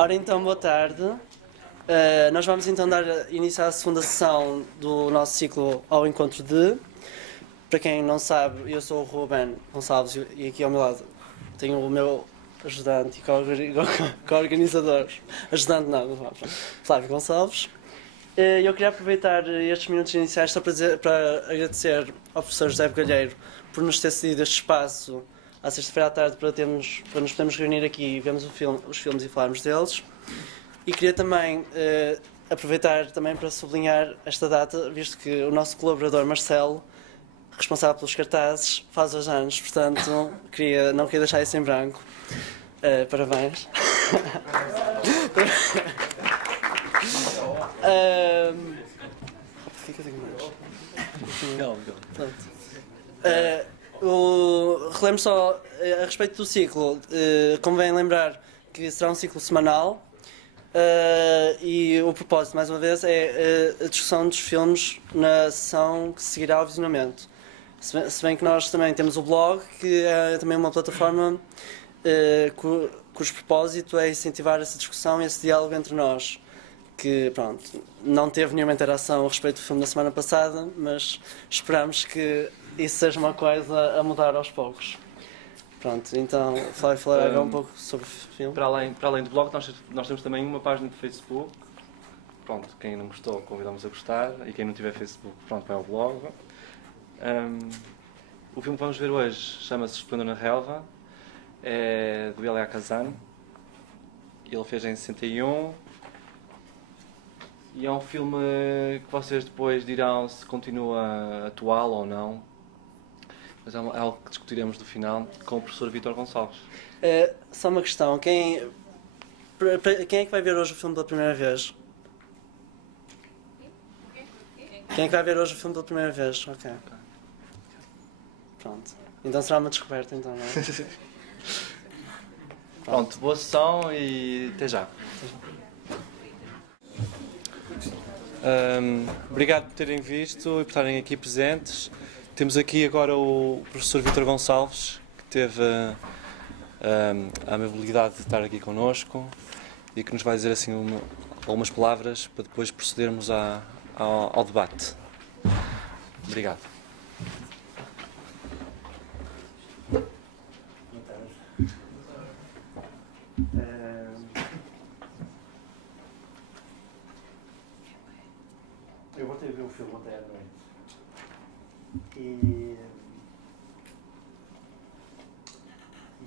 Ora então, boa tarde. Nós vamos então dar início à segunda sessão do nosso ciclo Ao Encontro de. Para quem não sabe, eu sou o Ruben Gonçalves e aqui ao meu lado tenho o meu ajudante e co-organizador. Ajudante não, Flávio Gonçalves. Eu queria aproveitar estes minutos iniciais só para agradecer ao professor José Bugalheiro por nos ter cedido este espaço à sexta-feira à tarde para nos podermos reunir aqui e vermos os filmes e falarmos deles. E queria também aproveitar também para sublinhar esta data, visto que o nosso colaborador Marcelo, responsável pelos cartazes, faz hoje anos, portanto não queria deixar isso em branco. Parabéns. Por que eu tenho mais? Relembro só a respeito do ciclo. Convém lembrar que será um ciclo semanal e o propósito, mais uma vez, é a discussão dos filmes na sessão que seguirá ao visionamento. Se bem que nós também temos o blog, que é também uma plataforma cujo propósito é incentivar essa discussão e esse diálogo entre nós, que pronto, não teve nenhuma interação a respeito do filme da semana passada, mas esperamos que isso seja uma coisa a mudar aos poucos. Pronto, então Flávio falará agora um pouco sobre o filme. Para além do blog, nós temos também uma página de Facebook. Pronto, quem não gostou, convidamos a gostar, e quem não tiver Facebook, pronto, vai ao blog. O filme que vamos ver hoje chama-se Esplendor na Relva, é do Elia Kazan. Ele fez em 61 e é um filme que vocês depois dirão se continua atual ou não, mas é algo que discutiremos no final com o professor Vítor Gonçalves. Só uma questão, quem é que vai ver hoje o filme pela primeira vez? Quem é que vai ver hoje o filme pela primeira vez? Ok. Pronto. Então será uma descoberta, então, não é? Pronto, boa sessão e até já. Obrigado por terem visto e por estarem aqui presentes. Temos aqui agora o professor Vítor Gonçalves, que teve a amabilidade de estar aqui connosco e que nos vai dizer assim algumas palavras para depois procedermos ao debate. Obrigado. Eu voltei a ver o filme ontem à noite e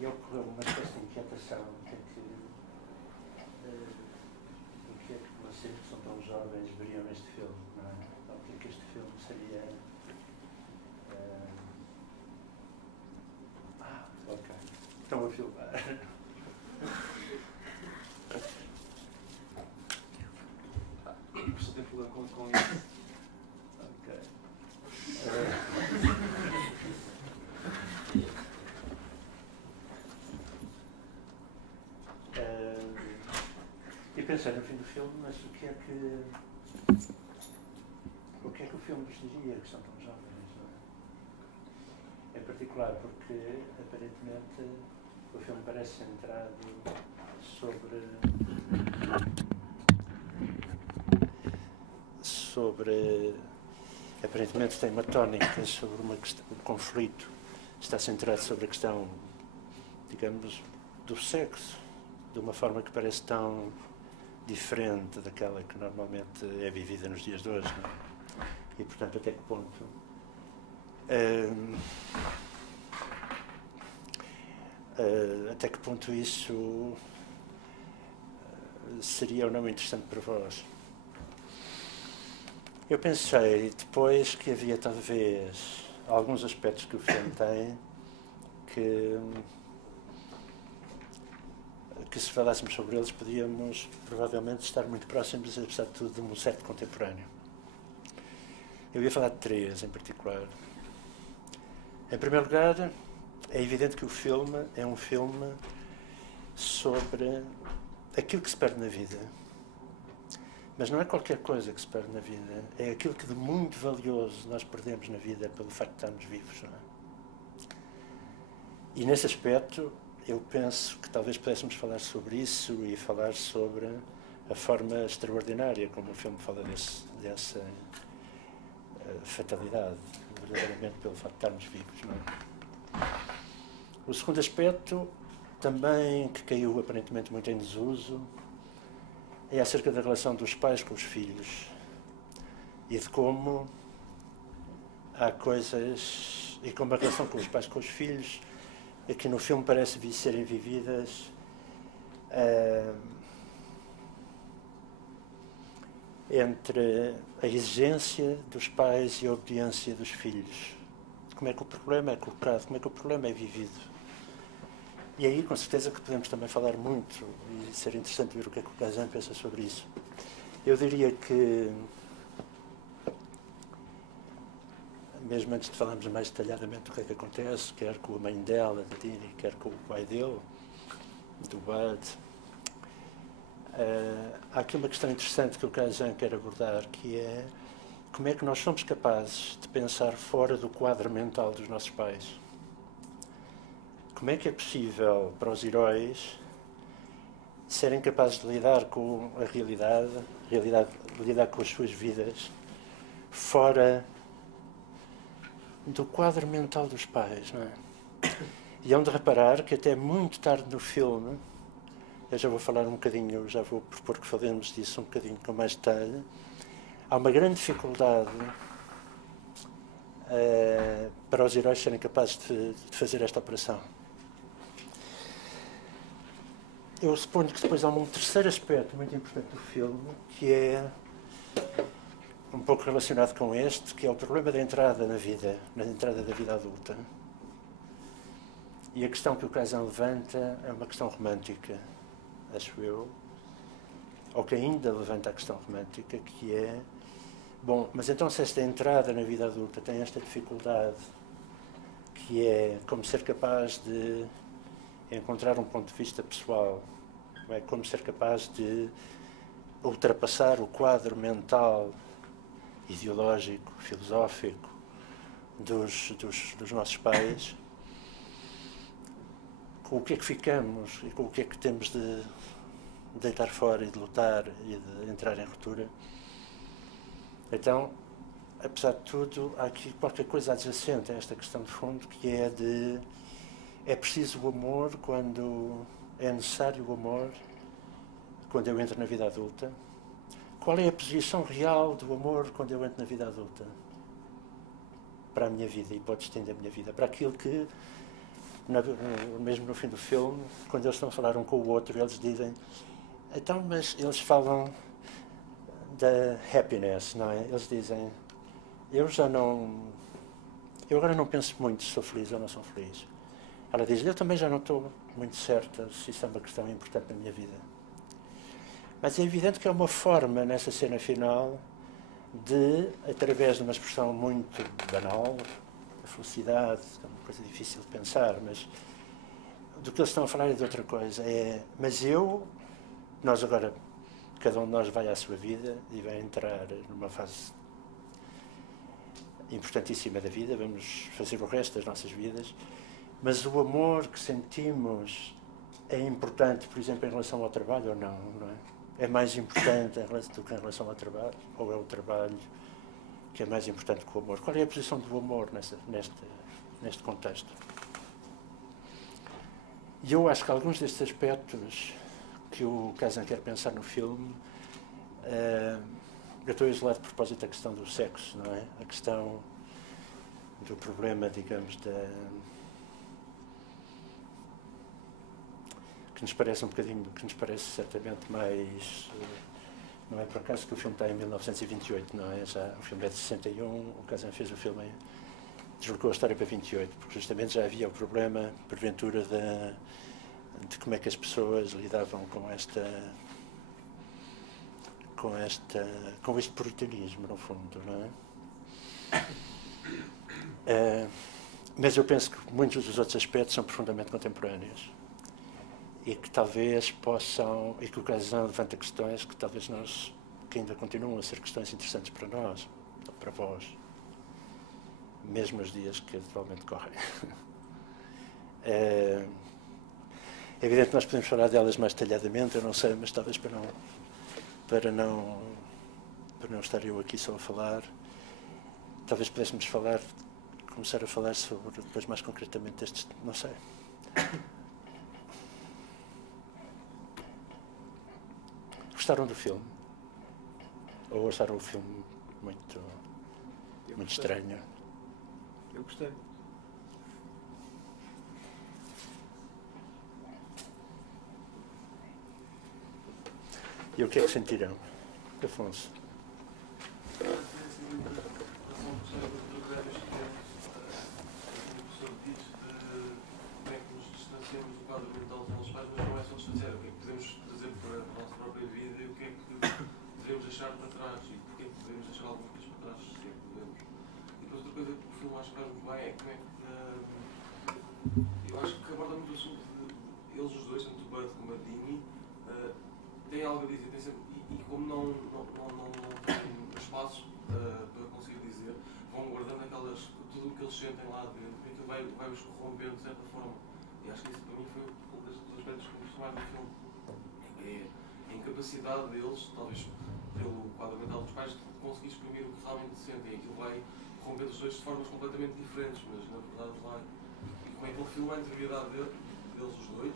ocorreu uma espécie de inquietação do que é que vocês que são tão jovens veriam neste filme, não é? Então, o que é que este filme seria? Ok. Estão a filmar. O professor tem problema com isso. Ok. E pensei no fim do filme, mas o que é que o filme vos diria que são tão jovens, não é? Em particular porque, aparentemente, o filme parece centrado aparentemente tem uma tónica sobre uma questão, o conflito está centrado sobre a questão, digamos, do sexo, de uma forma que parece tão diferente daquela que normalmente é vivida nos dias de hoje, não é? E, portanto, até que ponto isso seria ou não interessante para vós? Eu pensei depois que havia talvez alguns aspectos que o filme tem que se falássemos sobre eles podíamos provavelmente estar muito próximos, apesar de tudo, de um certo contemporâneo. Eu ia falar de três em particular. Em primeiro lugar, é evidente que o filme é um filme sobre aquilo que se perde na vida. Mas não é qualquer coisa que se perde na vida, é aquilo que de muito valioso nós perdemos na vida pelo facto de estarmos vivos, não é? E nesse aspecto, eu penso que talvez pudéssemos falar sobre isso e falar sobre a forma extraordinária como o filme fala dessa fatalidade, verdadeiramente pelo facto de estarmos vivos, não é? O segundo aspecto, também que caiu aparentemente muito em desuso, é acerca da relação dos pais com os filhos e de como há coisas, e como a relação com os pais com os filhos, aqui no filme parece serem vividas entre a exigência dos pais e a obediência dos filhos. Como é que o problema é colocado, como é que o problema é vivido. E aí, com certeza, que podemos também falar muito e ser interessante ver o que é que o Kazan pensa sobre isso. Eu diria que, mesmo antes de falarmos mais detalhadamente do que é que acontece, quer com a mãe dela, da Dini, quer com o pai dele, do Bud, há aqui uma questão interessante que o Kazan quer abordar, que é como é que nós somos capazes de pensar fora do quadro mental dos nossos pais. Como é que é possível para os heróis serem capazes de lidar com a realidade, lidar com as suas vidas, fora do quadro mental dos pais, não é? E hão de reparar que até muito tarde no filme, eu já vou falar um bocadinho, já vou propor que falemos disso um bocadinho com mais detalhe, há uma grande dificuldade para os heróis serem capazes de fazer esta operação. Eu suponho que depois há um terceiro aspecto muito importante do filme, que é um pouco relacionado com este, que é o problema da entrada na vida, na entrada da vida adulta. E a questão que o Kazan levanta é uma questão romântica, acho eu, ou que ainda levanta a questão romântica, que é, bom, mas então se esta entrada na vida adulta tem esta dificuldade, que é como ser capaz de encontrar um ponto de vista pessoal, é como ser capaz de ultrapassar o quadro mental, ideológico, filosófico dos nossos pais, com o que é que ficamos e com o que é que temos de deitar fora e de lutar e de entrar em ruptura. Então, apesar de tudo, há aqui qualquer coisa adjacente a esta questão de fundo, que é preciso o amor quando é necessário o amor quando eu entro na vida adulta. Qual é a posição real do amor quando eu entro na vida adulta? Para a minha vida, e pode estender a minha vida, para aquilo que, mesmo no fim do filme, quando eles estão a falar um com o outro, eles dizem, então, mas eles falam da happiness, não é? Eles dizem, eu agora não penso muito se sou feliz ou não sou feliz. Ela diz, eu também já não estou muito certa se isso é uma questão importante na minha vida. Mas é evidente que é uma forma, nessa cena final, de, através de uma expressão muito banal, a felicidade, é uma coisa difícil de pensar, mas do que eles estão a falar é de outra coisa. Mas nós agora, cada um de nós vai à sua vida e vai entrar numa fase importantíssima da vida, vamos fazer o resto das nossas vidas, mas o amor que sentimos é importante, por exemplo, em relação ao trabalho ou não, não é? É mais importante do que em relação ao trabalho, ou é o trabalho que é mais importante que o amor? Qual é a posição do amor neste contexto? E eu acho que alguns destes aspectos que o Kazan quer pensar no filme, eu estou a isolar de propósito a questão do sexo, não é? A questão do problema, digamos, que nos parece que nos parece certamente mais, não é por acaso que o filme está em 1928, não é? O filme é de 61, o Kazan fez o filme, deslocou a história para 28, porque justamente já havia o problema, porventura, de como é que as pessoas lidavam com este puritanismo, no fundo, não é? Mas eu penso que muitos dos outros aspectos são profundamente contemporâneos e que talvez possam, e que o Kazan levanta questões que talvez que ainda continuam a ser questões interessantes para nós, ou para vós, mesmo nos dias que atualmente correm. É evidente que nós podemos falar delas mais detalhadamente, eu não sei, mas talvez para não estar eu aqui só a falar, talvez pudéssemos começar a falar sobre, depois mais concretamente, estes, não sei. Gostaram do filme? Ou acharam o filme muito estranho? Eu gostei. E o que é que sentiram, Afonso? Eu acho que aborda muito o assunto de eles os dois, tanto o Bud como a Dini, têm algo a dizer, e como não têm espaço para conseguir dizer, vão guardando tudo o que eles sentem lá dentro e aquilo vai-os corrompendo de certa forma. E acho que isso para mim foi um dos aspectos que me gostou mais do filme. É a incapacidade deles, talvez pelo quadro mental dos pais, de conseguir exprimir o que realmente sentem. Aquilo vai corromper os dois de formas completamente diferentes, mas na verdade vai. E como é que ele filma a integridade deles os dois,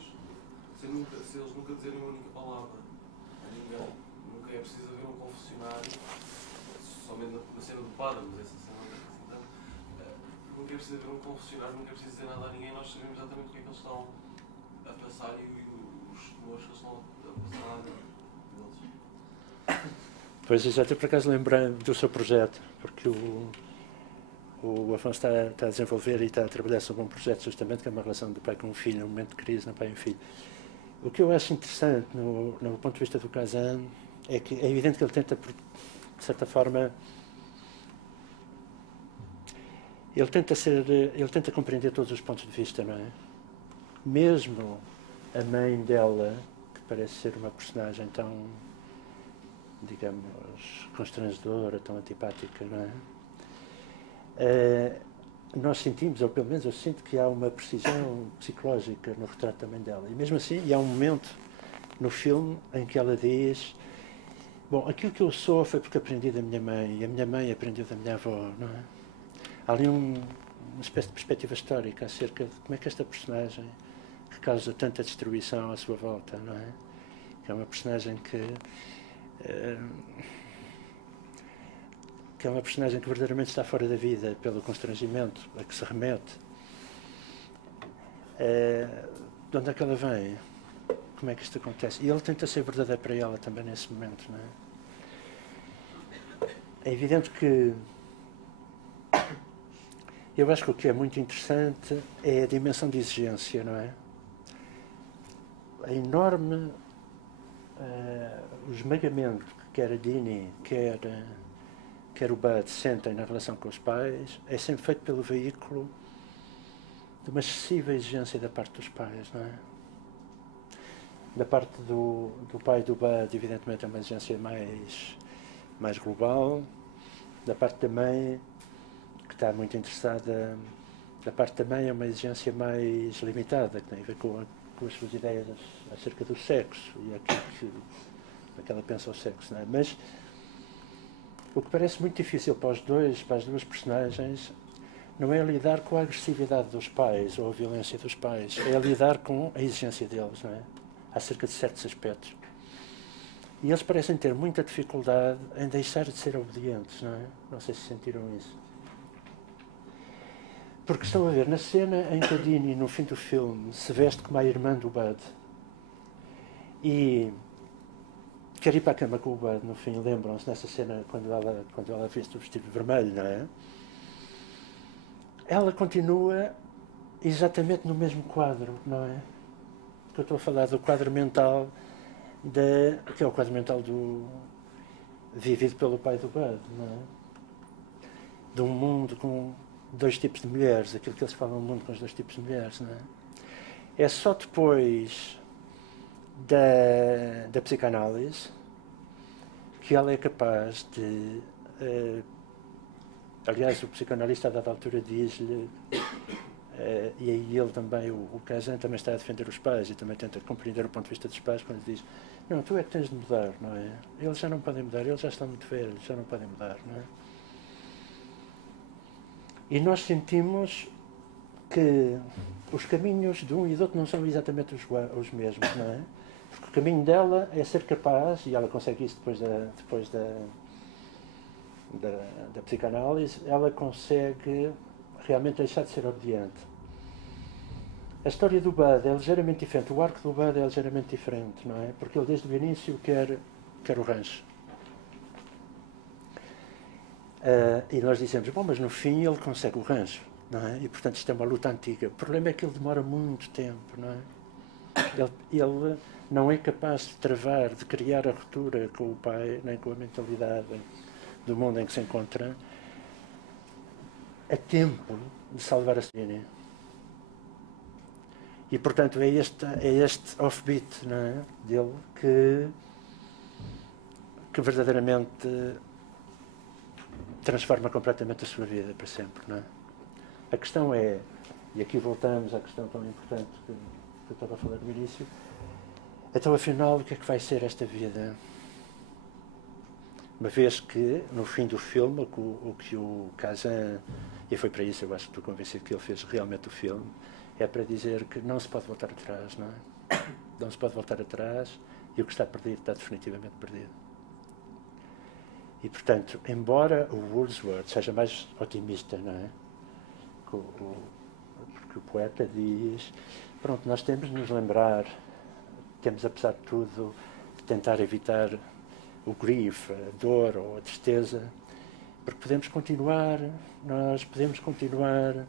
se eles nunca dizerem uma única palavra a ninguém. Nunca é preciso haver um confessionário, somente na cena do padre, mas essa cena não é assim tanto. Nunca é preciso haver um confessionário, nunca é preciso dizer nada a ninguém, nós sabemos exatamente o que é que eles estão a passar e os temores que eles estão a passar deles. Pois, exato, eu por acaso lembrei do seu projeto, porque o Afonso está a desenvolver e está a trabalhar sobre um projeto justamente que é uma relação do pai com o filho, um momento de crise no pai e um filho. O que eu acho interessante no ponto de vista do Kazan é que é evidente que ele tenta, de certa forma, ele tenta compreender todos os pontos de vista, não é? Mesmo a mãe dela, que parece ser uma personagem tão, digamos, constrangedora, tão antipática, não é? Nós sentimos, ou pelo menos eu sinto, que há uma precisão psicológica no retrato também dela. E mesmo assim, e há um momento no filme em que ela diz: bom, aquilo que eu sou foi porque aprendi da minha mãe, e a minha mãe aprendeu da minha avó, não é? Há ali uma espécie de perspectiva histórica acerca de como é que esta personagem, que causa tanta destruição à sua volta, não é? Que é uma personagem que é uma personagem que verdadeiramente está fora da vida pelo constrangimento a que se remete. De onde é que ela vem? Como é que isto acontece? E ele tenta ser verdadeiro para ela também nesse momento, não é? É evidente que eu acho que o que é muito interessante é a dimensão de exigência, não é? A enorme o esmagamento que quer a Dini, quer o Bud sentem na relação com os pais, é sempre feito pelo veículo de uma excessiva exigência da parte dos pais, não é? Da parte do pai do Bud, evidentemente, é uma exigência mais global. Da parte da mãe, que está muito interessada, da parte da mãe é uma exigência mais limitada, que tem a ver com as suas ideias acerca do sexo e aquilo que ela pensa o sexo, não é? Mas o que parece muito difícil para as duas personagens não é lidar com a agressividade dos pais ou a violência dos pais, é lidar com a exigência deles, não é? Acerca de certos aspectos. E eles parecem ter muita dificuldade em deixar de ser obedientes, não é? Não sei se sentiram isso. Porque estão a ver, na cena em que a Dini, no fim do filme, se veste como a irmã do Bud e quer ir para a cama com o Bud, no fim, lembram-se nessa cena quando ela veste o vestido vermelho, não é? Ela continua exatamente no mesmo quadro, não é? Que eu estou a falar do quadro mental, que é o quadro mental vivido pelo pai do Bud, não é? De um mundo com dois tipos de mulheres, aquilo que eles falam, um mundo com os dois tipos de mulheres, não é? É só depois da psicanálise que ela é capaz de aliás, o psicanalista a dada altura diz-lhe E aí ele também, o Kazan também está a defender os pais e também tenta compreender o ponto de vista dos pais quando diz: não, tu é que tens de mudar, não é? Eles já não podem mudar, eles já estão muito velhos, já não podem mudar, não é? E nós sentimos que os caminhos de um e do outro não são exatamente os mesmos, não é? Porque o caminho dela é ser capaz, e ela consegue isso depois da psicanálise, ela consegue realmente deixar de ser obediente. A história do Bud é ligeiramente diferente, o arco do Bud é ligeiramente diferente, não é? Porque ele desde o início quer o rancho. E nós dizemos, bom, mas no fim ele consegue o rancho, não é? E portanto isto é uma luta antiga. O problema é que ele demora muito tempo, não é? Ele não é capaz de travar, de criar a ruptura com o pai, nem com a mentalidade do mundo em que se encontra, a tempo de salvar a Sirene. E portanto é este offbeat, não é? Dele que verdadeiramente transforma completamente a sua vida para sempre, não é? A questão é, e aqui voltamos à questão tão importante que eu estava a falar no início, então afinal o que é que vai ser esta vida? Uma vez que no fim do filme o que o Kazan, e foi para isso eu acho que estou convencido que ele fez realmente o filme, é para dizer que não se pode voltar atrás, não é? Não se pode voltar atrás e o que está perdido está definitivamente perdido. E, portanto, embora o Wordsworth seja mais otimista, não é? Porque o poeta diz, pronto, nós temos de nos lembrar, temos, apesar de tudo, de tentar evitar o grief, a dor ou a tristeza, porque nós podemos continuar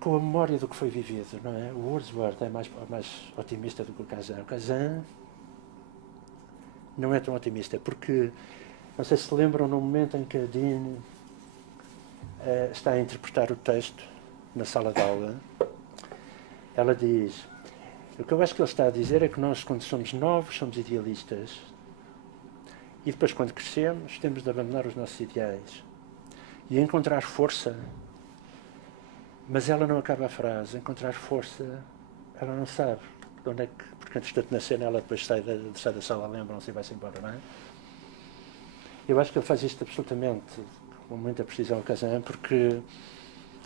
com a memória do que foi vivido, não é? O Wordsworth é mais otimista do que o Kazan. O Kazan não é tão otimista, porque, não sei se lembram, no momento em que a Dean está a interpretar o texto na sala de aula, ela diz, o que eu acho que ele está a dizer é que nós, quando somos novos, somos idealistas, e depois, quando crescemos, temos de abandonar os nossos ideais e encontrar força. Mas ela não acaba a frase, encontrar força, ela não sabe de onde é que, porque antes de na cena ela depois sai da sala, lembram-se e vai-se embora, não é? Eu acho que ele faz isto absolutamente, com muita precisão, o Kazan, porque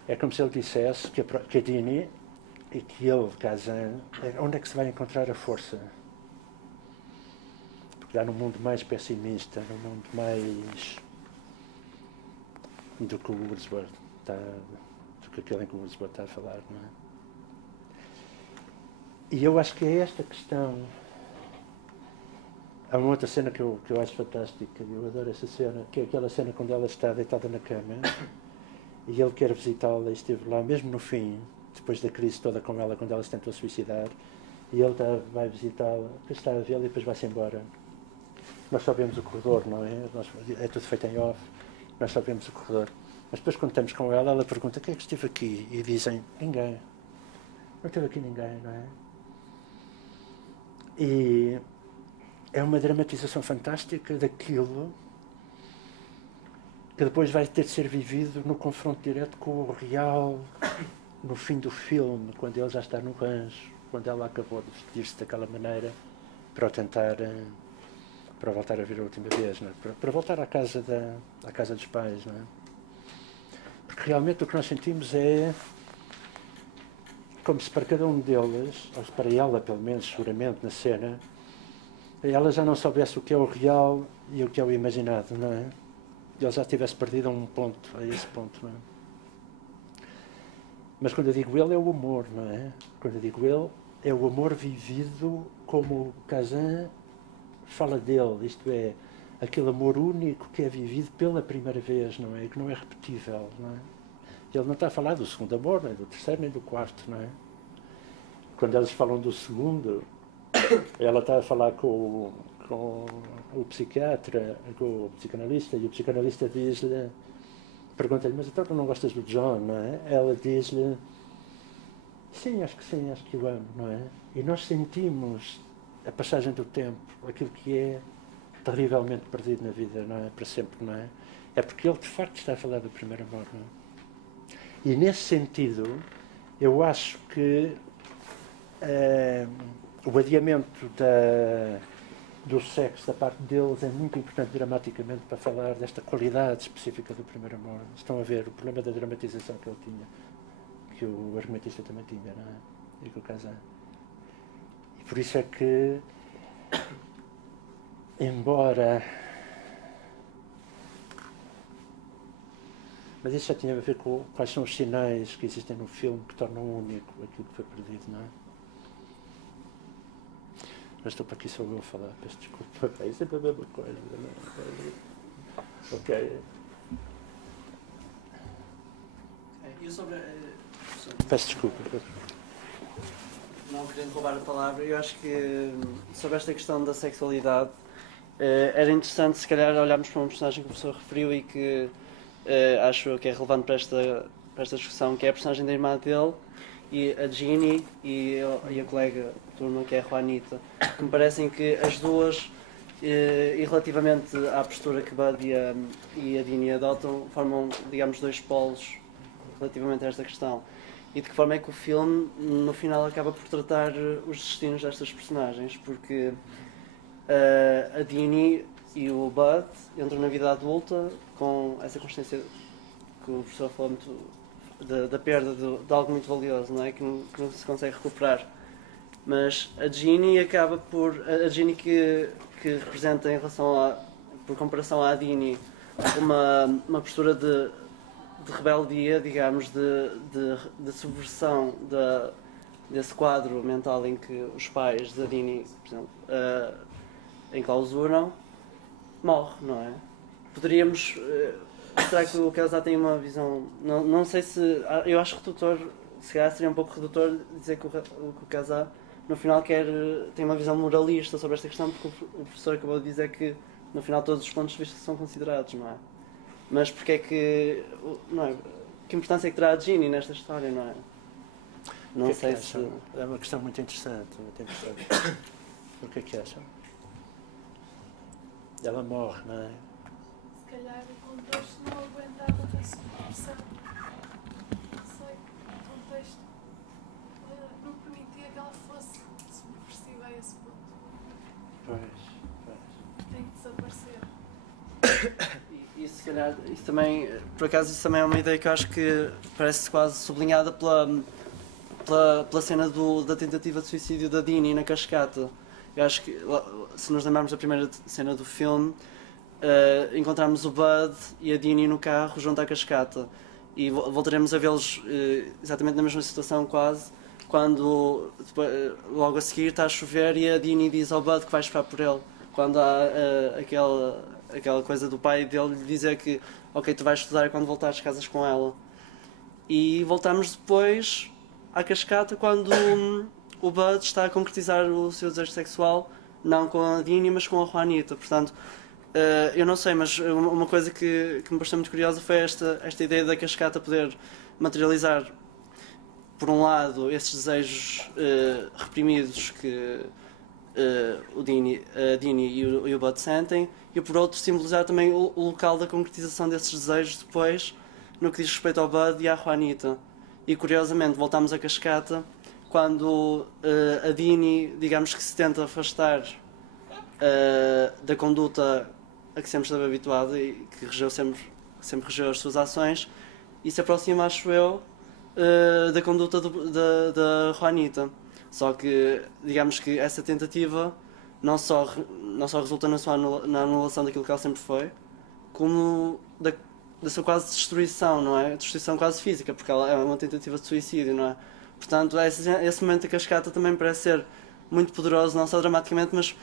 é como se ele dissesse que a Dini e que ele, Kazan, onde é que se vai encontrar a força? Porque já num mundo mais pessimista, num mundo mais do que o Wordsworth está, do que aquele em que o Wordsworth está a falar, não é? E eu acho que é esta questão. Há uma outra cena que eu acho fantástica, eu adoro essa cena, que é aquela cena quando ela está deitada na cama e ele quer visitá-la e esteve lá, mesmo no fim, depois da crise toda com ela, quando ela se tentou suicidar, e ele vai visitá-la, depois está a vê-la e depois vai-se embora. Nós só vemos o corredor, não é? É tudo feito em off, nós só vemos o corredor. Mas depois, quando estamos com ela, ela pergunta: quem é que esteve aqui? E dizem: ninguém. Não esteve aqui ninguém, não é? E é uma dramatização fantástica daquilo que depois vai ter de ser vivido no confronto direto com o real, no fim do filme, quando ele já está no rancho, quando ela acabou de vestir-se daquela maneira para para voltar a vir a última vez, não é? Para voltar à casa dos pais, não é? Porque realmente o que nós sentimos é como se para cada um deles, ou para ela pelo menos, seguramente na cena, ela já não soubesse o que é o real e o que é o imaginado, não é? Ele já tivesse perdido a esse ponto, não é? Mas quando eu digo ele, é o amor, não é? Quando eu digo ele, é o amor vivido como o Kazan fala dele, isto é, aquele amor único que é vivido pela primeira vez, não é? Que não é repetível, não é? Ele não está a falar do segundo amor, nem do terceiro, nem do quarto, não é? Quando eles falam do segundo, ela está a falar com o psiquiatra, com o psicanalista, e o psicanalista diz-lhe, pergunta-lhe: mas então tu não gostas do John, não é? Ela diz-lhe: sim, acho que o amo, não é? E nós sentimos a passagem do tempo, aquilo que é terrivelmente perdido na vida, não é? Para sempre, não é? É porque ele de facto está a falar do primeiro amor, não é? E nesse sentido, eu acho que o adiamento do sexo da parte deles é muito importante dramaticamente para falar desta qualidade específica do primeiro amor. Estão a ver o problema da dramatização que ele tinha, que o argumentista também tinha, não é? E que o Kazan. E por isso é que, embora... Mas isso já tinha a ver com quais são os sinais que existem no filme que tornam único aquilo que foi perdido, não é? Mas estou para aqui só eu a falar, peço desculpa. É sempre a mesma coisa, não é? Ok. E sobre... Peço desculpa. Não querendo roubar a palavra, eu acho que sobre esta questão da sexualidade era interessante se calhar olharmos para um personagem que o professor referiu e que acho que é relevante para esta discussão, que é a personagem da irmã dele, e a Ginny e a colega de turma, que é a Juanita, que me parecem que as duas, e relativamente à postura que Bud e a Dini adotam, formam, digamos, dois polos relativamente a esta questão. E de que forma é que o filme, no final, acaba por tratar os destinos destas personagens, porque a Dini e o Bud entram na vida adulta com essa consciência que o professor falou muito da perda de algo muito valioso, não é? Que não se consegue recuperar. Mas a Ginny acaba por... A Ginny que representa, em relação por comparação à Dini, uma postura de rebeldia, digamos, de subversão desse quadro mental em que os pais da Dini, por exemplo, enclausuram, morre, não é? Poderíamos... será que o Kazan tem uma visão... Não sei se... Eu acho redutor, se calhar seria um pouco redutor dizer que o Kazan, no final, tem uma visão moralista sobre esta questão, porque o professor acabou de dizer que, no final, todos os pontos de vista são considerados, não é? Mas porque é que... Não é? Que importância é que terá a Ginny nesta história, não é? Não sei se... É uma questão muito interessante, muito interessante. O que é que acham? Ela morre, não é? Se calhar o contexto não aguentava da subversão. Não sei, o contexto não permitia que ela fosse subversiva a esse ponto. Pois. Tem que desaparecer. E se calhar, isso também, por acaso, isso também é uma ideia que eu acho que parece quase sublinhada pela cena da tentativa de suicídio da Dini na cascata. Eu acho que, se nos lembrarmos da primeira cena do filme, encontramos o Bud e a Dini no carro junto à cascata. E voltaremos a vê-los exatamente na mesma situação, quase, quando logo a seguir está a chover e a Dini diz ao Bud que vai esperar por ele. Quando há aquela coisa do pai dele lhe dizer que, ok, tu vais estudar quando voltares casas com ela. E voltamos depois à cascata quando o Bud está a concretizar o seu desejo sexual, não com a Dini, mas com a Juanita. Portanto, eu não sei, mas uma coisa que me pareceu muito curiosa foi esta ideia da cascata poder materializar, por um lado, esses desejos reprimidos que a Dini e o Bud sentem, e por outro simbolizar também o local da concretização desses desejos depois, no que diz respeito ao Bud e à Juanita. E curiosamente voltamos à cascata quando a Dini, digamos que se tenta afastar da conduta a que sempre estava habituada e que sempre regeu as suas ações, e se aproxima, acho eu, da conduta da Juanita. Só que, digamos que essa tentativa não só resulta na anulação daquilo que ela sempre foi, como da sua quase destruição, não é? Destruição quase física, porque ela é uma tentativa de suicídio, não é? Portanto, esse momento da cascata também parece ser muito poderoso, não só dramaticamente, mas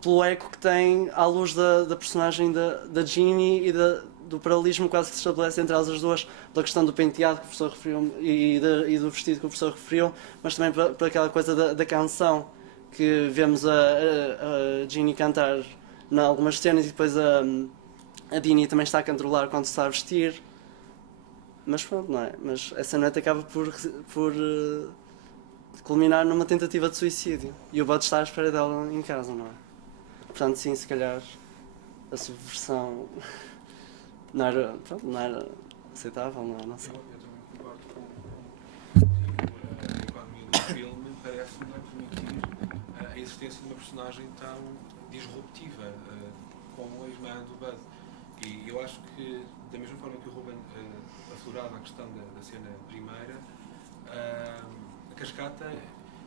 pelo eco que tem à luz da personagem da Ginny e do paralelismo quase que se estabelece entre elas as duas, da questão do penteado que o professor referiu e do vestido que o professor referiu, mas também por aquela coisa da canção que vemos a Ginny cantar em algumas cenas, e depois a Dini também está a controlar quando se está a vestir. Mas pronto, não é? Mas essa noite acaba por culminar numa tentativa de suicídio. E o Bud está à espera dela em casa, não é? Portanto, sim, se calhar a subversão não era aceitável, não é? Não sei. personagem tão disruptiva como a irmã do Bud. E eu acho que, da mesma forma que o Ruben aflorava a questão da cena primeira, a cascata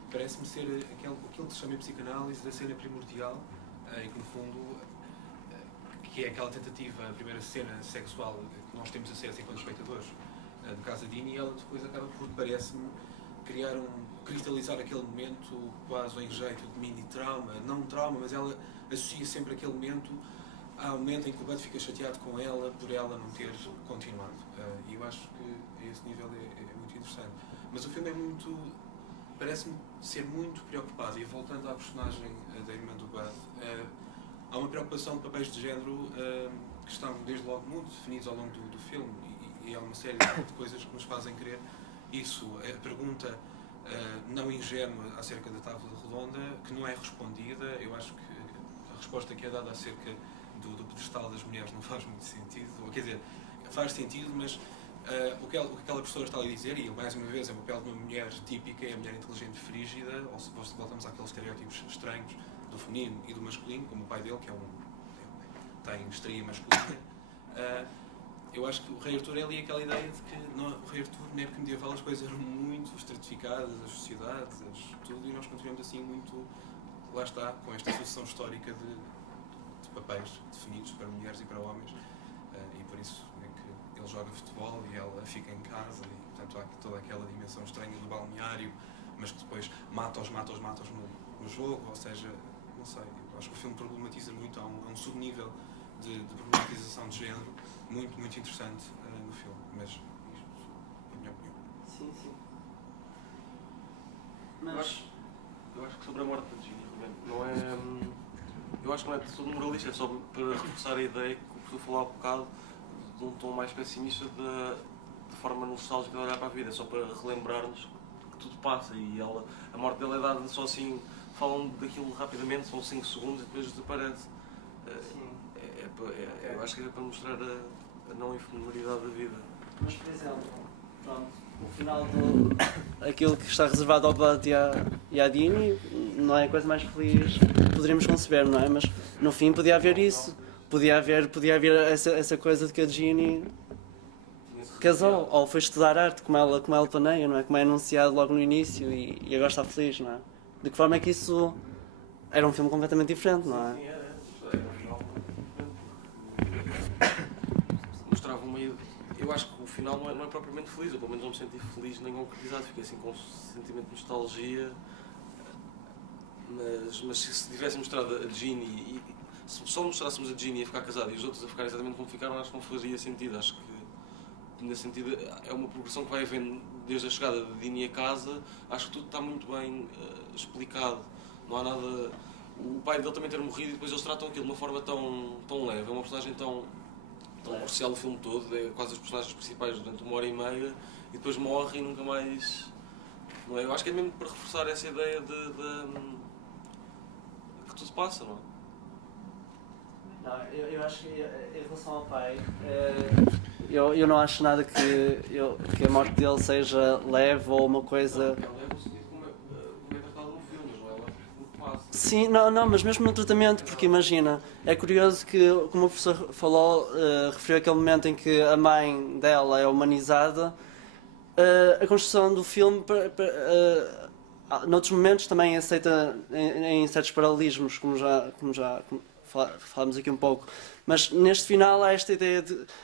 parece-me ser aquilo que se chama em psicanálise da cena primordial, e que no fundo que é aquela tentativa, a primeira cena sexual que nós temos acesso enquanto espectadores do caso da Dini, e ela depois acaba por, parece-me, cristalizar aquele momento quase em jeito de mini-trauma, não trauma, mas ela associa sempre aquele momento ao momento em que o Bud fica chateado com ela por ela não ter continuado. E eu acho que a esse nível é muito interessante. Mas o filme é muito, parece-me ser muito preocupado, e voltando à personagem da irmã do Bud, há uma preocupação de papéis de género que estão desde logo muito definidos ao longo do filme, e há uma série de coisas que nos fazem crer isso. A pergunta não ingênua acerca da tábua redonda, que não é respondida. Eu acho que a resposta que é dada acerca do pedestal das mulheres não faz muito sentido, ou quer dizer, faz sentido, mas o que aquela professora está ali a dizer, e mais uma vez é o papel de uma mulher típica, é a mulher inteligente frígida, ou se voltamos àqueles estereótipos estranhos do feminino e do masculino, como o pai dele, que tem estria masculina. Eu acho que o Rei Artur é ali aquela ideia de que o Rei Artur, na época medieval, as coisas eram muito estratificadas, as sociedades, tudo, e nós continuamos assim muito, lá está, com esta sucessão histórica de papéis definidos para mulheres e para homens, e por isso é que ele joga futebol e ela fica em casa, e portanto há toda aquela dimensão estranha do balneário, mas que depois mata-os no jogo, ou seja, não sei, eu acho que o filme problematiza muito, há um subnível de problematização de género muito, muito interessante no filme, mas isto é a minha opinião. Sim, sim. Eu acho que sobre a morte de Ginny, não é... Eu acho que não é todo moralista, é só para reforçar a ideia que o professor falou há bocado de um tom mais pessimista de forma nostálgica de olhar para a vida, é só para relembrar-nos que tudo passa, e a morte dela é dada só assim, falam daquilo rapidamente, são 5 segundos e depois desaparece. Eu acho que é para mostrar a não efemeridade da vida. Mas, por exemplo, pronto, o final aquilo que está reservado ao Bud e à Dini não é a coisa mais feliz que poderíamos conceber, não é? Mas no fim podia haver isso, podia haver essa coisa de que a Ginny casou, ou foi estudar arte, como ela planeia, não é? Como é anunciado logo no início, e agora está feliz, não é? De que forma é que isso era um filme completamente diferente, não é? Mostrava uma... Eu acho que o final não é propriamente feliz, eu pelo menos não me senti feliz nem concretizado, fiquei assim com um sentimento de nostalgia, mas se tivesse mostrado a Ginny, e se só mostrássemos a Ginny a ficar casada e os outros a ficarem exatamente como ficaram, acho que não faria sentido. Acho que nesse sentido é uma progressão que vai havendo desde a chegada de Dini a casa. Acho que tudo está muito bem explicado, não há nada... O pai dele também ter morrido, e depois eles tratam aquilo de uma forma tão leve, é uma personagem tão comercial o filme todo, é quase os personagens principais durante 1h30, e depois morre e nunca mais... Não é? Eu acho que é mesmo para reforçar essa ideia de que tudo passa, não é? Não, eu acho que em relação ao pai, eu não acho nada que a morte dele seja leve ou uma coisa... Não é no sentido como é tratado no filme, não é leve porque passa. Sim, não, mas mesmo no tratamento, porque imagina, é curioso que, como o professor falou, referiu aquele momento em que a mãe dela é humanizada, a construção do filme, noutros momentos também é aceita em certos paralelismos, como já falámos aqui um pouco, mas neste final há esta ideia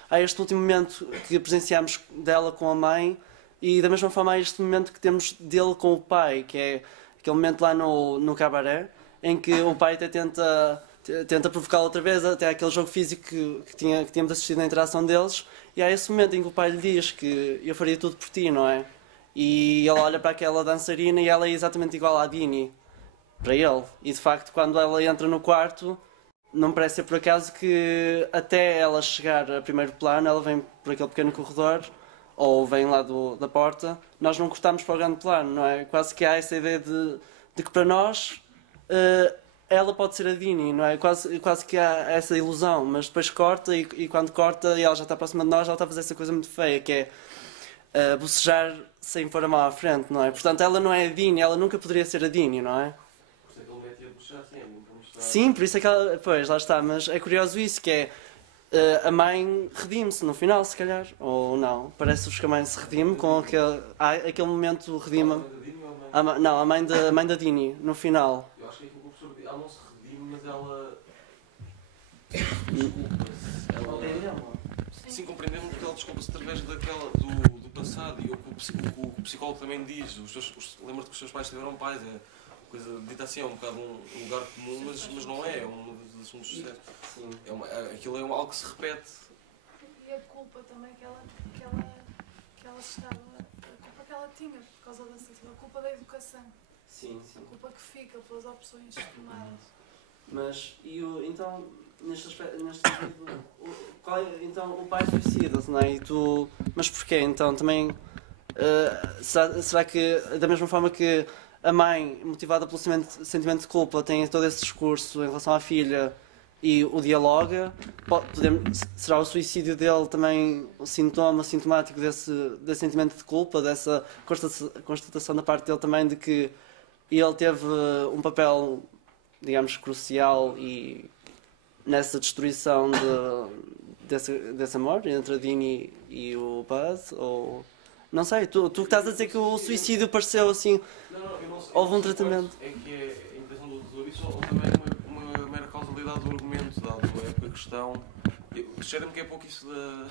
há este último momento que presenciamos dela com a mãe, e da mesma forma há este momento que temos dele com o pai, que é aquele momento lá no cabaré, em que o pai até tenta provocá-lo outra vez, até aquele jogo físico que tínhamos assistido na interação deles, e há esse momento em que o pai lhe diz que eu faria tudo por ti, não é? E ele olha para aquela dançarina e ela é exatamente igual à Dini, para ele. E de facto, quando ela entra no quarto, não parece ser por acaso que até ela chegar a primeiro plano, ela vem por aquele pequeno corredor, ou vem lá da porta, nós não cortamos para o grande plano, não é? Quase que há essa ideia de que para nós ela pode ser a Dini, não é? Quase que há essa ilusão, mas depois corta, e quando corta e ela já está próxima de nós, ela está a fazer essa coisa muito feia, que é bocejar sem pôr a mão à frente, não é? Portanto, ela não é a Dini, ela nunca poderia ser a Dini, não é? Por isso é que ele mete a mostrar assim, para mostrar... Sim, por isso é que ela. Pois, lá está, mas é curioso isso, que é. A mãe redime-se no final, se calhar, ou não. Parece-vos que a mãe se redime com aquele momento redima. Não, a mãe da Dini, no final. Eu acho que aquilo que o professor diz, ela não se redime, mas ela. Desculpa-se. Sim, compreendemos que ela desculpa-se através do passado e o que o psicólogo também diz. Lembra-te que os seus pais tiveram pais, é coisa dita assim, é um bocado um lugar comum, mas não é, é um dos assuntos de sucesso. Aquilo é algo que se repete. E a culpa também que ela estava. A culpa que ela tinha por causa da situação, a culpa da educação. Sim. A culpa que fica pelas opções tomadas. Mas, então, neste sentido, então o pai suicida-se, não é? Mas porquê? Então, também, será que, da mesma forma que a mãe, motivada pelo sentimento de culpa, tem todo esse discurso em relação à filha e o dialoga, será o suicídio dele também o sintomático desse sentimento de culpa, dessa constatação da parte dele também de que ele teve um papel, digamos, crucial e nessa destruição desse amor entre a Dini e o Buzz? Ou não sei, tu que estás a dizer que o suicídio pareceu assim, Não, eu não sei, houve um tratamento. É que é a intenção do doutor isso ou também uma mera causalidade do argumento, dado a questão. Cheira-me que é pouco isso da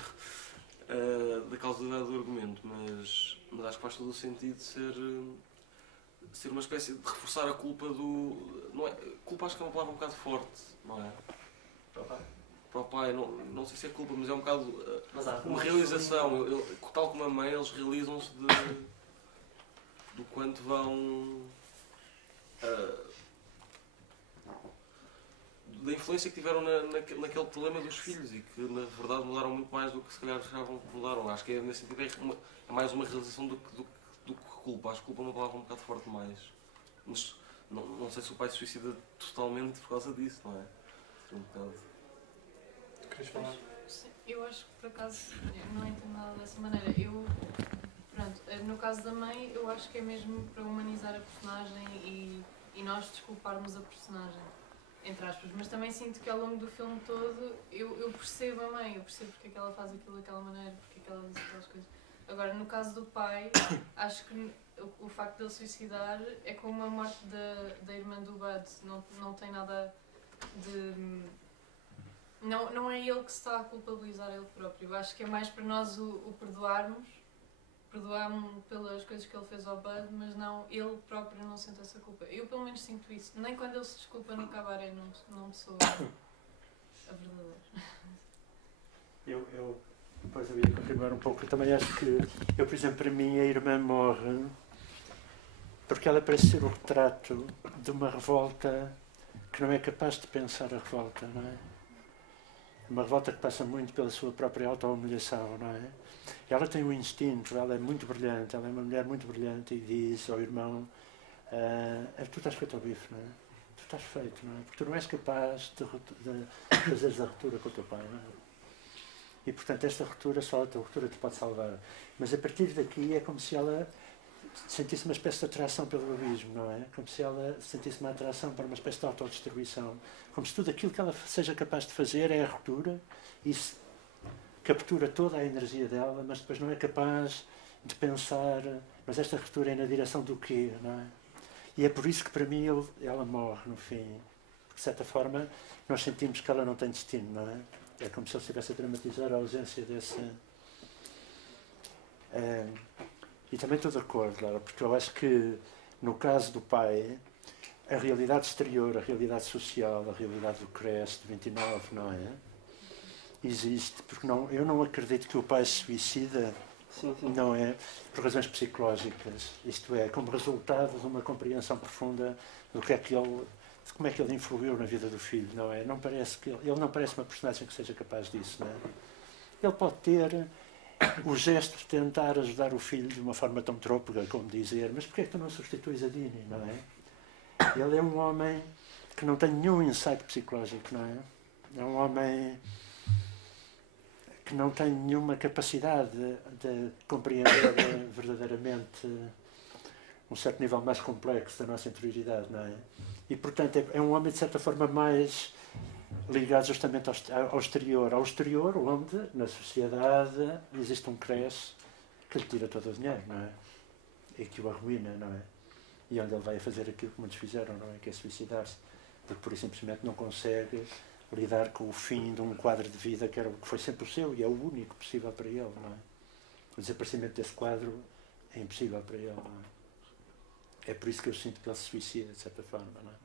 causalidade do argumento, mas acho que faz todo o sentido ser uma espécie de reforçar a culpa do. Não é, culpa acho que é uma palavra um bocado forte, não é? Para o pai, não sei se é culpa, mas é um bocado uma realização. Tal como a mãe, eles realizam-se do quanto vão. Da influência que tiveram naquele problema dos filhos e que na verdade mudaram muito mais do que se calhar achavam que mudaram. Acho que nesse sentido é mais uma realização do que culpa. Acho que culpa é uma palavra um bocado forte demais. Mas não sei se o pai se suicida totalmente por causa disso, não é? Um bocado. Queres falar? Eu acho que por acaso eu não entendo nada dessa maneira. No caso da mãe, eu acho que é mesmo para humanizar a personagem e nós desculparmos a personagem, entre aspas. Mas também sinto que ao longo do filme todo eu percebo a mãe, eu percebo porque é que ela faz aquilo daquela maneira, porque é que ela diz aquelas coisas. Agora, no caso do pai, acho que o facto de ele suicidar é como a morte da irmã do Bud. Não tem nada de... Não é ele que se está a culpabilizar ele próprio. Eu acho que é mais para nós o perdoarmos. Perdoar-me pelas coisas que ele fez ao Bud, mas não, ele próprio não sente essa culpa. Eu pelo menos sinto isso. Nem quando ele se desculpa no cabaré não me sou a verdadeira. Eu depois eu ia continuar um pouco. Eu também acho que, por exemplo, para mim a irmã morre porque ela parece ser o retrato de uma revolta que não é capaz de pensar a revolta, não é? Uma revolta que passa muito pela sua própria auto-humilhação, não é? Ela tem um instinto, ela é muito brilhante, ela é uma mulher muito brilhante e diz ao irmão: tu estás feito ao bife, não é? Tu estás feito, não é? Porque tu não és capaz de fazeres a ruptura com o teu pai, não é? E portanto esta ruptura, só a tua ruptura te pode salvar. Mas a partir daqui é como se ela sentisse uma espécie de atração pelo abismo, não é? Como se ela sentisse uma atração para uma espécie de autodestruição. Como se tudo aquilo que ela seja capaz de fazer é a ruptura e captura toda a energia dela, mas depois não é capaz de pensar, mas esta ruptura é na direção do quê, não é? E é por isso que para mim ela morre no fim. Porque, de certa forma, nós sentimos que ela não tem destino, não é? É como se ele estivesse a dramatizar a ausência desse... E também estou de acordo, Lara, porque eu acho que, no caso do pai, a realidade exterior, a realidade social, a realidade do CRES de 29, não é? Existe, porque eu não acredito que o pai se suicida, Sim. não é? Por razões psicológicas, isto é, como resultado de uma compreensão profunda do que é que ele... como é que ele influiu na vida do filho, não é? Não parece que ele não parece uma personagem que seja capaz disso, não é? Ele pode ter o gesto de tentar ajudar o filho de uma forma tão trôpega, como dizer, mas porquê é que tu não substituis a Dini, não é? Ele é um homem que não tem nenhum insight psicológico, não é? É um homem que não tem nenhuma capacidade de compreender verdadeiramente um certo nível mais complexo da nossa interioridade, não é? E, portanto, é um homem, de certa forma, mais ligado justamente ao exterior, onde, na sociedade, existe um cresce que lhe tira todo o dinheiro, não é? E que o arruína, não é? E onde ele vai fazer aquilo que muitos fizeram, não é? Que é suicidar-se. Porque, por simplesmente, não consegue lidar com o fim de um quadro de vida que foi sempre o seu e é o único possível para ele, não é? O desaparecimento desse quadro é impossível para ele, não é? É por isso que eu sinto que ele se suicida, de certa forma, não é?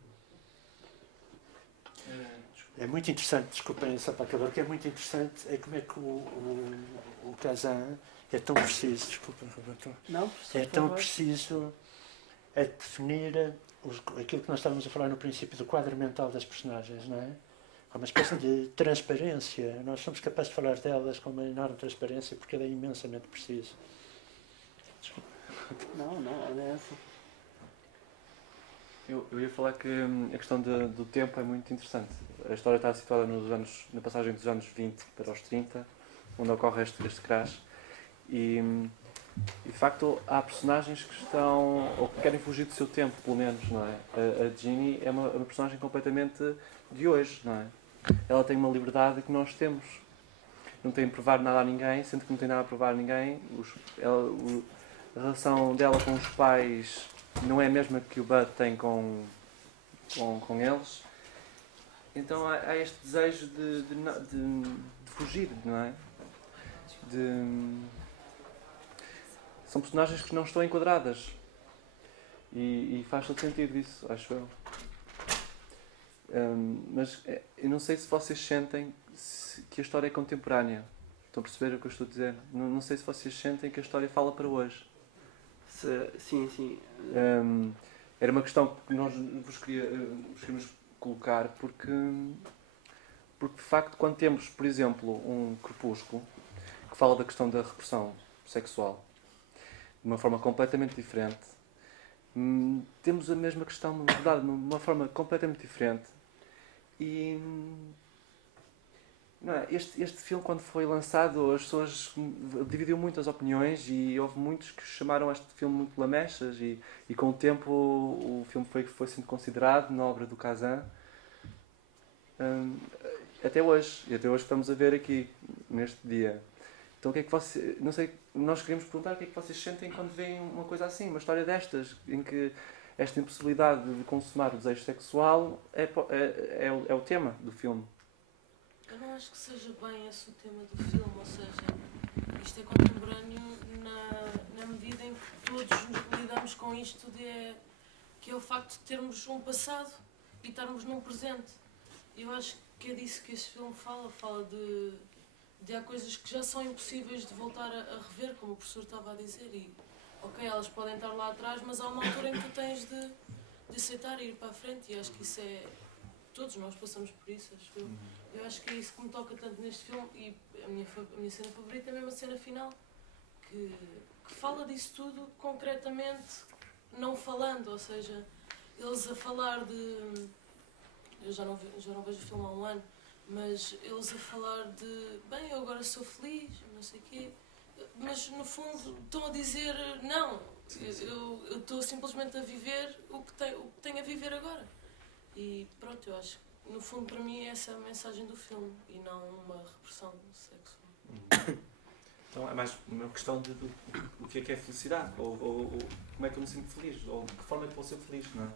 É muito interessante, desculpem só para acabar, o que é muito interessante é como é que o Kazan é tão preciso, desculpem, Não, é tão preciso a definir aquilo que nós estávamos a falar no princípio do quadro mental das personagens, não é? Há uma espécie de transparência, nós somos capazes de falar delas com uma enorme transparência porque ele é imensamente preciso. Desculpa. Não, é essa. Eu ia falar que a questão do tempo é muito interessante. A história está situada na passagem dos anos 20 para os 30, onde ocorre este crash. E de facto há personagens que estão, ou que querem fugir do seu tempo, pelo menos, não é? A Ginny é uma personagem completamente de hoje, não é? Ela tem uma liberdade que nós temos. Não tem a provar nada a ninguém, sendo que não tem nada a provar a ninguém. A relação dela com os pais não é a mesma que o Bud tem com eles. Então há este desejo de fugir, não é? São personagens que não estão enquadradas. E faz todo sentido isso, acho eu. Mas eu não sei se vocês sentem que a história é contemporânea. Estão a perceber o que eu estou a dizer? Não sei se vocês sentem que a história fala para hoje. Sim. Era uma questão que nós vos queríamos colocar porque de facto quando temos, por exemplo, um Crepúsculo que fala da questão da repressão sexual de uma forma completamente diferente, temos a mesma questão abordada de uma forma completamente diferente. E não é? Este filme, quando foi lançado, as pessoas dividiu muitas opiniões e houve muitos que chamaram este filme muito lamechas e com o tempo o filme foi sendo considerado na obra do Kazan até hoje estamos a ver aqui neste dia. Então o que é que vocês, não sei, nós queríamos perguntar o que é que vocês sentem quando veem uma coisa assim, uma história destas, em que esta impossibilidade de consumar o desejo sexual é o tema do filme. Eu não acho que seja bem esse o tema do filme, ou seja, isto é contemporâneo na medida em que todos lidamos com isto que é o facto de termos um passado e estarmos num presente. Eu acho que é disso que este filme fala de há coisas que já são impossíveis de voltar a rever, como o professor estava a dizer, e ok, elas podem estar lá atrás, mas há uma altura em que tu tens de aceitar e ir para a frente, e acho que isso é... Todos nós passamos por isso, acho eu. Eu acho que é isso que me toca tanto neste filme, e a minha cena favorita é mesmo a cena final, que fala disso tudo concretamente, não falando, ou seja, eles a falar de... Eu já não vejo o filme há um ano, mas eles a falar de... Bem, eu agora sou feliz, não sei o quê, mas no fundo estão a dizer não, eu estou simplesmente a viver o que tenho a viver agora. E pronto, eu acho que no fundo para mim essa é a mensagem do filme e não uma repressão sexual. Então é mais uma questão de o que é felicidade, ou como é que eu me sinto feliz, ou de que forma é que vou ser feliz, não é?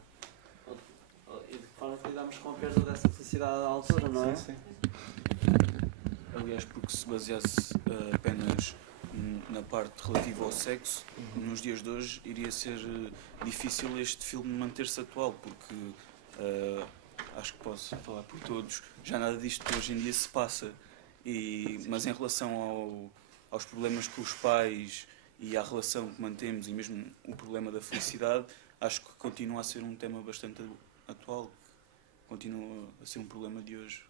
E de que forma que lidamos com a perda dessa felicidade à altura, não é? Sim. Aliás, porque se baseasse apenas na parte relativa ao sexo, nos dias de hoje iria ser difícil este filme manter-se atual, porque acho que posso falar por todos, já nada disto hoje em dia se passa. Mas em relação aos problemas com os pais e à relação que mantemos e mesmo o problema da felicidade, acho que continua a ser um tema bastante atual, continua a ser um problema de hoje.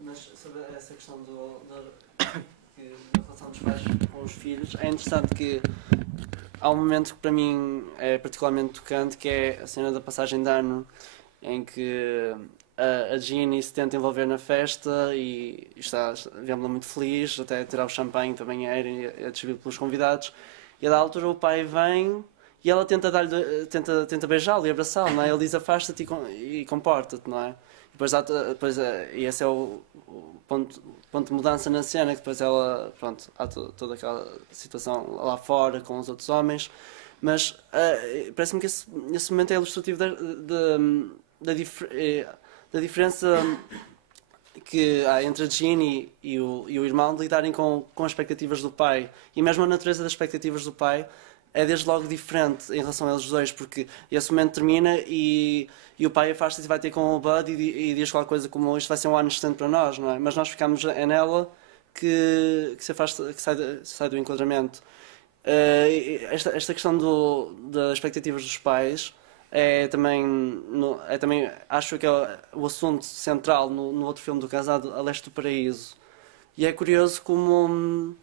Mas sobre essa questão da relação dos pais com os filhos, é interessante que há um momento que para mim é particularmente tocante, que é a cena da passagem de ano, em que a Ginny se tenta envolver na festa e vemos-la muito feliz, até tirar o champanhe também era distribuído pelos convidados, e a da altura o pai vem e ela tenta tenta beijá-lo e abraçá-lo, não é? Ele diz afasta-te e comporta-te, não é? E esse é o ponto de mudança na cena, que depois ela, pronto, há toda aquela situação lá fora com os outros homens, mas parece-me que esse momento é ilustrativo da diferença que há entre a Ginny e o irmão de lidarem com as expectativas do pai, e mesmo a natureza das expectativas do pai é desde logo diferente em relação a eles dois, porque esse momento termina e o pai afasta-se e vai ter com o Bud e diz qualquer coisa como isto vai ser um ano distante para nós, não é? Mas nós ficamos nela que se afasta, que sai do enquadramento. Esta questão das expectativas dos pais é também acho que é o assunto central no outro filme do Casado, A Leste do Paraíso. E é curioso como,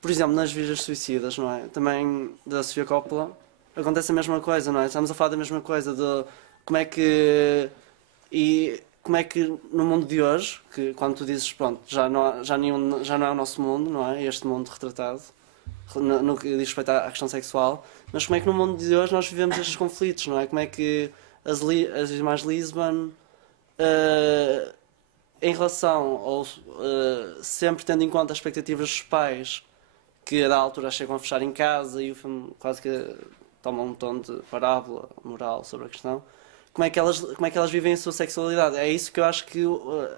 por exemplo, nas Virgens Suicidas, não é? Também da Sofia Coppola, acontece a mesma coisa, não é? Estamos a falar da mesma coisa, de como é que no mundo de hoje, que quando tu dizes, pronto, já não é o nosso mundo, não é? Este mundo retratado, no que diz respeito à questão sexual, mas como é que no mundo de hoje nós vivemos estes conflitos, não é? Como é que as irmãs Lisbon, em relação, ou sempre tendo em conta as expectativas dos pais, que a da altura chegam a fechar em casa, e o filme quase que toma um tom de parábola moral sobre a questão, como é que elas vivem a sua sexualidade? É isso que eu acho que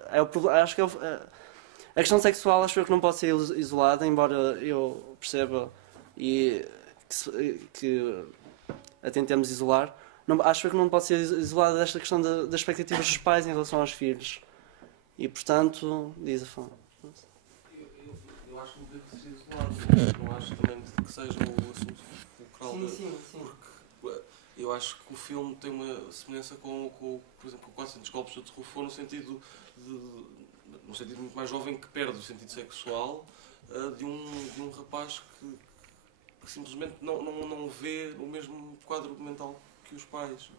é o problema. Acho que a questão sexual acho eu que não pode ser isolada, embora eu perceba e que a tentemos isolar. Acho eu que não pode ser isolada desta questão das expectativas dos pais em relação aos filhos. E portanto, diz a fã. Eu acho que não deve ser isolado. Não acho também que seja o assunto fulcral. Sim. Porque eu acho que o filme tem uma semelhança com por exemplo, com 400 golpes de Truffaut, no sentido muito mais jovem, que perde o sentido sexual de um rapaz que simplesmente não vê o mesmo quadro mental que os pais.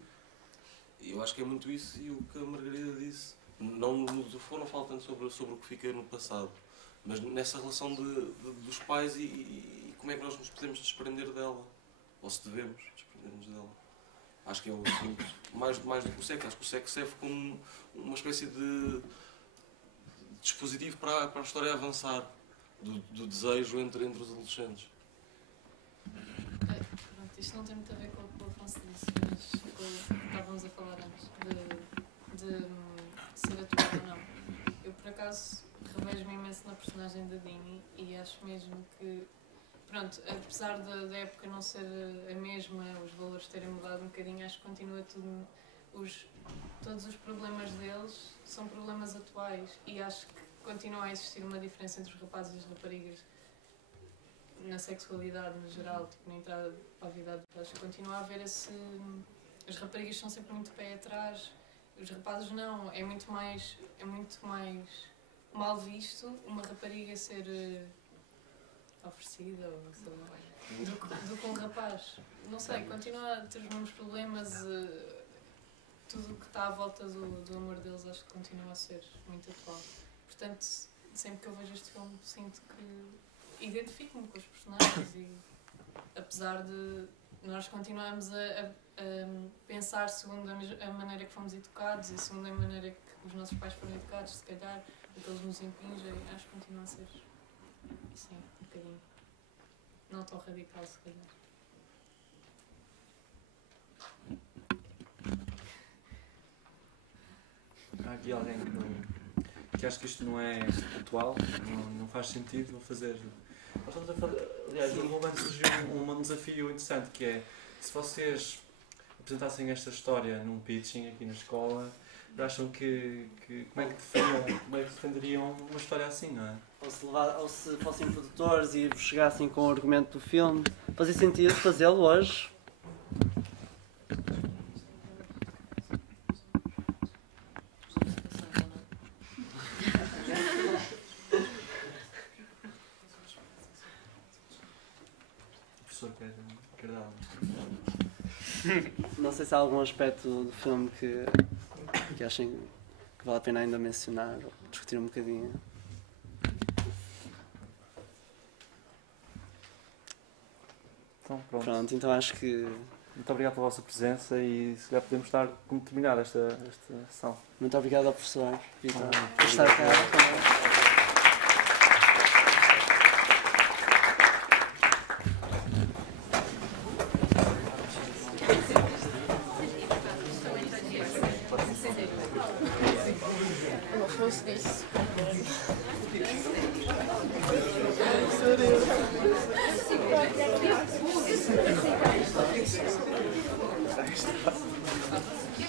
E eu acho que é muito isso, e o que a Margarida disse, no Truffaut não fala tanto sobre o que fica no passado, mas nessa relação dos pais e como é que nós nos podemos desprender dela, ou se devemos desprender-nos dela. Acho que é o assunto, mais do que o sexo. Acho que o sexo serve como uma espécie de dispositivo para a história avançar, do desejo entre os adolescentes. Pronto, isto não tem muito a ver com o que o Afonso disse, mas com o que estávamos a falar antes, de ser atual ou não. Eu, por acaso, revejo-me imenso na personagem da Dini e acho mesmo que, pronto, apesar da época não ser a mesma, os valores terem mudado um bocadinho, acho que continua tudo. Todos os problemas deles são problemas atuais e acho que continua a existir uma diferença entre os rapazes e as raparigas na sexualidade no geral, tipo, na entrada para a vida adulta. Acho que continua a haver esse. As raparigas são sempre muito pé atrás, os rapazes não. É muito mais mal visto uma rapariga ser oferecida ou sei lá, do que um rapaz. Não sei, continua a ter os mesmos problemas. Tudo o que está à volta do amor deles acho que continua a ser muito atual. Portanto, sempre que eu vejo este filme sinto que identifico-me com os personagens e apesar de nós continuarmos a pensar segundo a maneira que fomos educados e segundo a maneira que os nossos pais foram educados, se calhar, o que eles nos impingem, acho que continua a ser assim, um bocadinho. Não tão radical, se calhar. Há aqui alguém que acha que isto não é atual, não faz sentido, vou fazer. Aliás, no momento surgiu um desafio interessante, que é, se vocês apresentassem esta história num pitching aqui na escola, acham que como é que defenderiam uma história assim, não é? Ou se fossem produtores e chegassem com o argumento do filme, fazia sentido fazê-lo hoje? Não sei se há algum aspecto do filme que achem que vale a pena ainda mencionar ou discutir um bocadinho. Então, pronto. Pronto, então acho que... Muito obrigado pela vossa presença e se calhar podemos estar como terminar esta sessão. Muito obrigado ao professor Vitor Muito por estar cá também. Não fosse disso.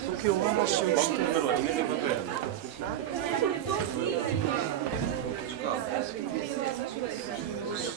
O que eu acho Escala.